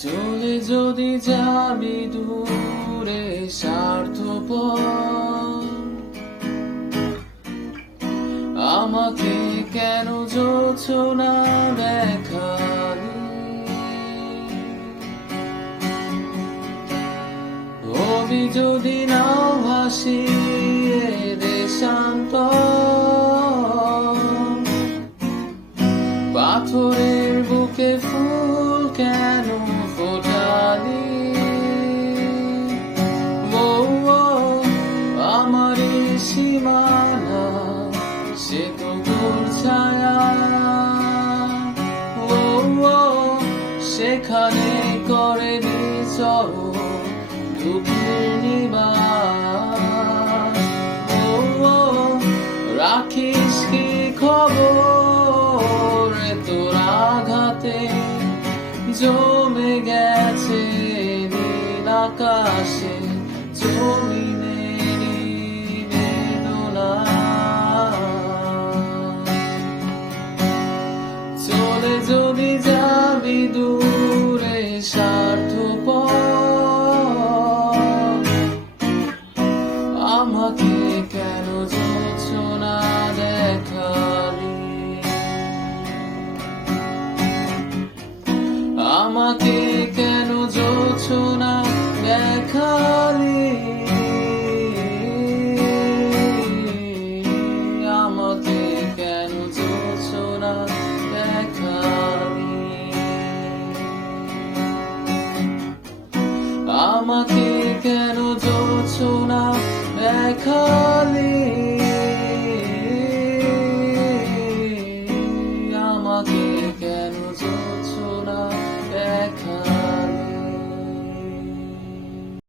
চলে যদি যাবি দূরে স্বার্থপর, আমাকে কেন জোছনা দেখালি? কবি যদি না ভাসিয়ে দেশান্তর, পাথরের বুকে ফুল কেন ফোটালি? ও আমার সীমানা সে তো তোর ছায়া, ও সেখানে করে নিচর দুঃখের নিবাস। ও রাখিস কি খবর তোর আঘাতে জমে গেছে নীল আকাশে জমিনের বেদনা। চলে যদি যাবি দূরে স্বার্থপর, আমাকে কেন জোছনা দেখালি? আমাকে কেন জোছনা দেখালি? আমাকে কেন জোছনা দেখালি? আমাকে কেন জোছনা দেখালি?